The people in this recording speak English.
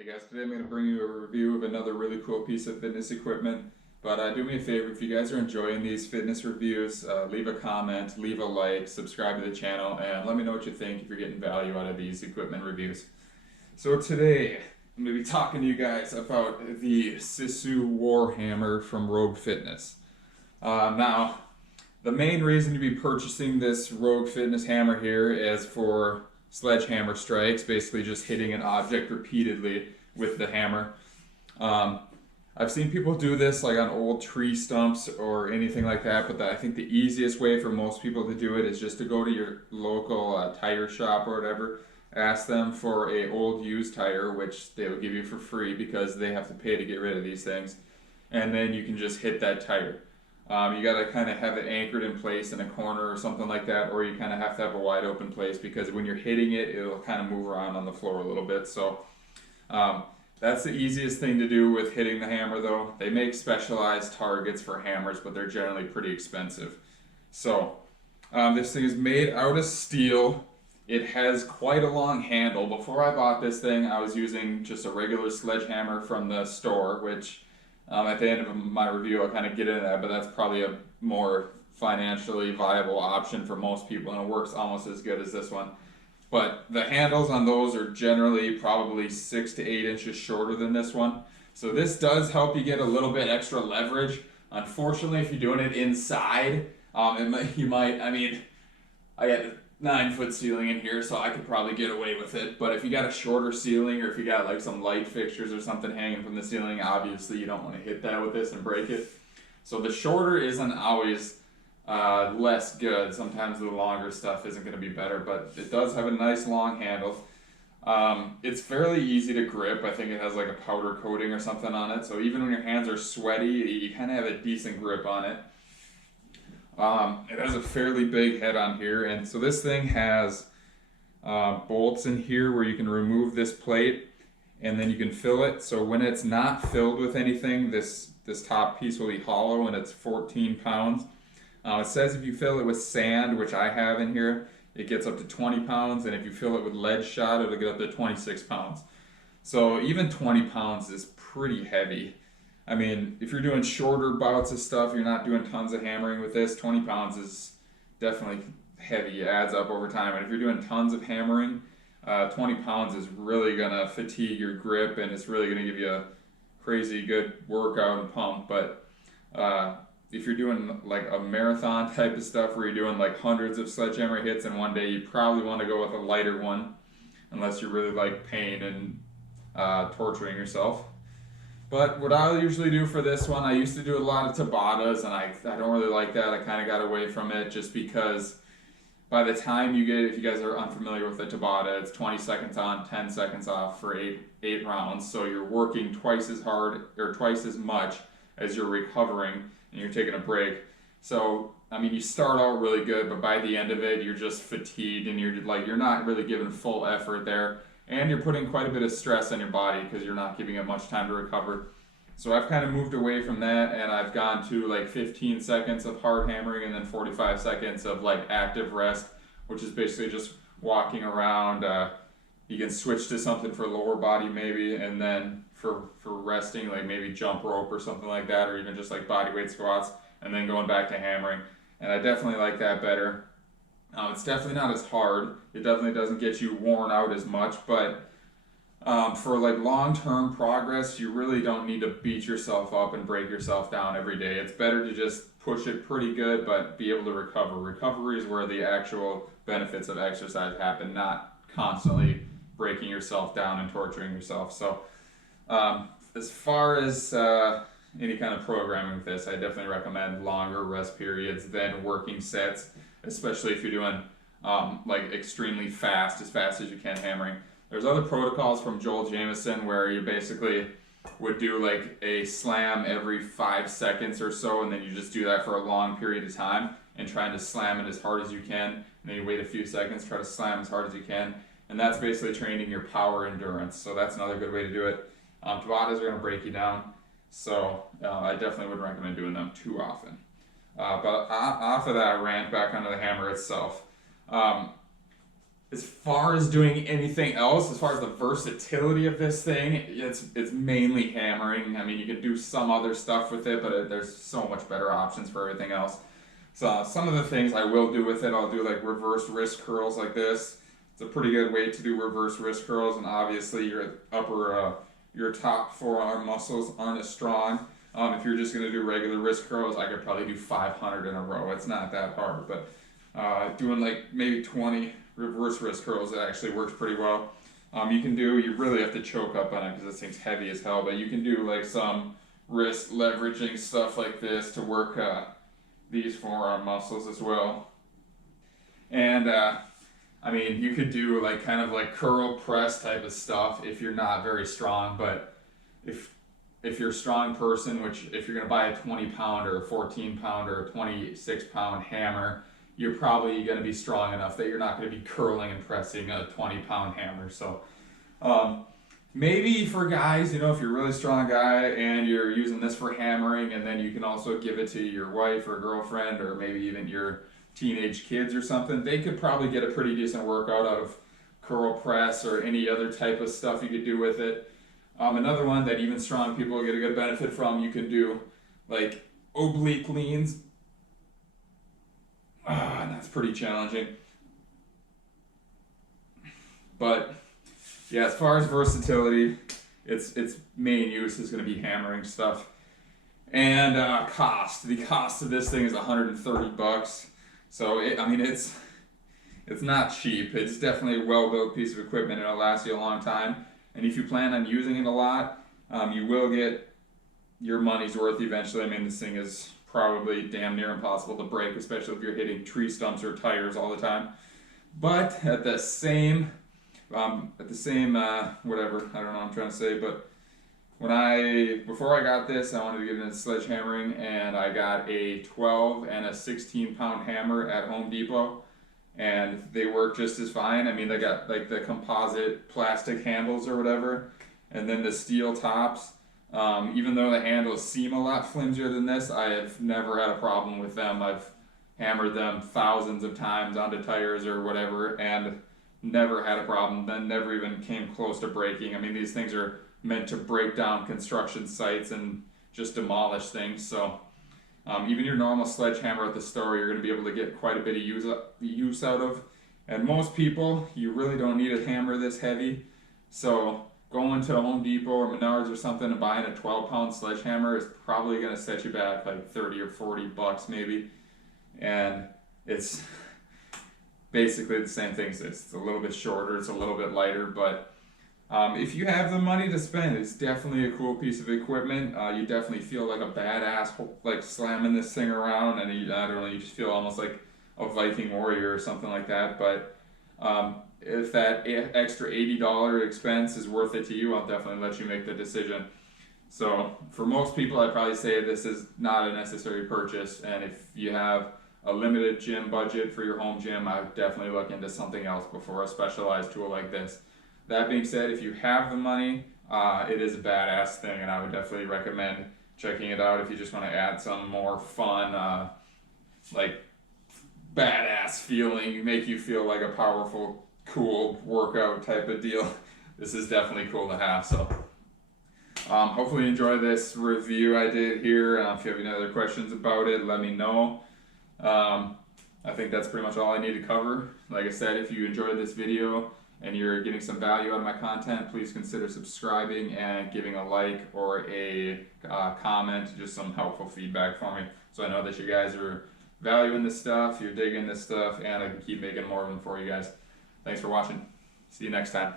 Hey guys, today I'm going to bring you a review of another really cool piece of fitness equipment. But do me a favor, if you guys are enjoying these fitness reviews, leave a comment, leave a like, subscribe to the channel, and let me know what you think if you're getting value out of these equipment reviews. So today, I'm going to be talking to you guys about the SISU Warhammer from Rogue Fitness. Now, the main reason to be purchasing this Rogue Fitness hammer here is for sledgehammer strikes, basically just hitting an object repeatedly with the hammer. I've seen people do this like on old tree stumps or anything like that, but I think the easiest way for most people to do it is just to go to your local tire shop or whatever, ask them for a old used tire, which they will give you for free because they have to pay to get rid of these things, and then you can just hit that tire. You got to kind of have it anchored in place in a corner or something like that, or you kind of have to have a wide open place because when you're hitting it, it'll kind of move around on the floor a little bit. So that's the easiest thing to do with hitting the hammer though. They make specialized targets for hammers, but they're generally pretty expensive. So this thing is made out of steel. It has quite a long handle. Before I bought this thing, I was using just a regular sledgehammer from the store, which at the end of my review, I'll kind of get into that, but that's probably a more financially viable option for most people, and it works almost as good as this one. But the handles on those are generally probably 6 to 8 inches shorter than this one. So this does help you get a little bit extra leverage. Unfortunately, if you're doing it inside, I mean, I got a 9-foot ceiling in here, so I could probably get away with it. But if you got a shorter ceiling, or if you got like some light fixtures or something hanging from the ceiling, obviously you don't want to hit that with this and break it. So the shorter isn't always less good. Sometimes the longer stuff isn't going to be better, but it does have a nice long handle. It's fairly easy to grip. I think it has like a powder coating or something on it, so even when your hands are sweaty, you kind of have a decent grip on it. It has a fairly big head on here, and so this thing has bolts in here where you can remove this plate and then you can fill it. So when it's not filled with anything, this top piece will be hollow, and it's 14 pounds. It says if you fill it with sand, which I have in here, it gets up to 20 pounds, and if you fill it with lead shot, it'll get up to 26 pounds. So even 20 pounds is pretty heavy. I mean, if you're doing shorter bouts of stuff, you're not doing tons of hammering with this, 20 pounds is definitely heavy. It adds up over time. And if you're doing tons of hammering, 20 pounds is really going to fatigue your grip, and it's really going to give you a crazy good workout and pump. But if you're doing like a marathon type of stuff where you're doing like hundreds of sledgehammer hits in one day, you probably want to go with a lighter one, unless you really like pain and torturing yourself. But what I'll usually do for this one, I used to do a lot of Tabatas, and I don't really like that. I kind of got away from it just because by the time you get, if you guys are unfamiliar with the Tabata, it's 20 seconds on, 10 seconds off for eight rounds. So you're working twice as hard or twice as much as you're recovering, and you're taking a break. So, I mean, you start out really good, but by the end of it, you're just fatigued, and you're not really giving full effort there. And you're putting quite a bit of stress on your body because you're not giving it much time to recover. So I've kind of moved away from that, and I've gone to like 15 seconds of hard hammering and then 45 seconds of like active rest, which is basically just walking around. You can switch to something for lower body maybe, and then for resting, like maybe jump rope or something like that, or even just like body weight squats, and then going back to hammering. And I definitely like that better. It's definitely not as hard. It definitely doesn't get you worn out as much, but for like long-term progress, you really don't need to beat yourself up and break yourself down every day. It's better to just push it pretty good, but be able to recover. Recovery is where the actual benefits of exercise happen, not constantly breaking yourself down and torturing yourself. So as far as any kind of programming with this, I definitely recommend longer rest periods than working sets, especially if you're doing like extremely fast, as fast as you can hammering. There's other protocols from Joel Jamieson where you basically would do like a slam every 5 seconds or so, and then you just do that for a long period of time and trying to slam it as hard as you can, and then you wait a few seconds, try to slam as hard as you can, and that's basically training your power endurance. So that's another good way to do it. Tabatas are going to break you down, so I definitely wouldn't recommend doing them too often. But off of that rant, back onto the hammer itself. as far as doing anything else, as far as the versatility of this thing, it's mainly hammering. I mean, you can do some other stuff with it, but there's so much better options for everything else. So some of the things I will do with it, I'll do like reverse wrist curls like this. It's a pretty good way to do reverse wrist curls, and obviously your top forearm muscles aren't as strong. If you're just gonna do regular wrist curls, I could probably do 500 in a row. It's not that hard, but doing like maybe 20 reverse wrist curls, it actually works pretty well. You really have to choke up on it because this thing's heavy as hell, but you can do like some wrist leveraging stuff like this to work these forearm muscles as well. And I mean, you could do like kind of like curl press type of stuff if you're not very strong, but if you're a strong person, which if you're going to buy a 20-pound or a 14-pound or a 26-pound hammer, you're probably going to be strong enough that you're not going to be curling and pressing a 20-pound hammer. So maybe for guys, if you're a really strong guy and you're using this for hammering, and then you can also give it to your wife or girlfriend or maybe even your teenage kids or something, they could probably get a pretty decent workout out of curl press or any other type of stuff you could do with it. Another one that even strong people get a good benefit from, you can do like oblique leans. And that's pretty challenging. But yeah, as far as versatility, its main use is going to be hammering stuff. And cost. The cost of this thing is $130. So it's not cheap. It's definitely a well-built piece of equipment, and it'll last you a long time. And if you plan on using it a lot, you will get your money's worth eventually. I mean, this thing is probably damn near impossible to break, especially if you're hitting tree stumps or tires all the time. But at the same, whatever, I don't know what I'm trying to say, but before I got this, I wanted to get into sledgehammering, and I got a 12 and a 16-pound hammer at Home Depot. And they work just as fine. I mean, they got like the composite plastic handles or whatever, and then the steel tops. Even though the handles seem a lot flimsier than this, I have never had a problem with them. I've hammered them thousands of times onto tires or whatever, and never had a problem. Then never even came close to breaking. I mean, these things are meant to break down construction sites and just demolish things. So even your normal sledgehammer at the store, you're going to be able to get quite a bit of use out of. And most people, you really don't need a hammer this heavy. So going to Home Depot or Menards or something and buying a 12-pound sledgehammer is probably going to set you back like 30 or 40 bucks maybe. And it's basically the same thing. It's a little bit shorter, it's a little bit lighter, but if you have the money to spend, it's definitely a cool piece of equipment. You definitely feel like a badass, like slamming this thing around, and you just feel almost like a Viking warrior or something like that. But if that extra $80 expense is worth it to you, I'll definitely let you make the decision. So for most people, I'd probably say this is not a necessary purchase, and if you have a limited gym budget for your home gym, I would definitely look into something else before a specialized tool like this. That being said, if you have the money, it is a badass thing, and I would definitely recommend checking it out if you just want to add some more fun, like badass feeling, make you feel like a powerful, cool workout type of deal. This is definitely cool to have. So hopefully you enjoy this review I did here. If you have any other questions about it, let me know. I think that's pretty much all I need to cover. Like I said, if you enjoyed this video and you're getting some value out of my content, please consider subscribing and giving a like or a comment, just some helpful feedback for me, so I know that you guys are valuing this stuff, you're digging this stuff, and I can keep making more of them for you guys. Thanks for watching. See you next time.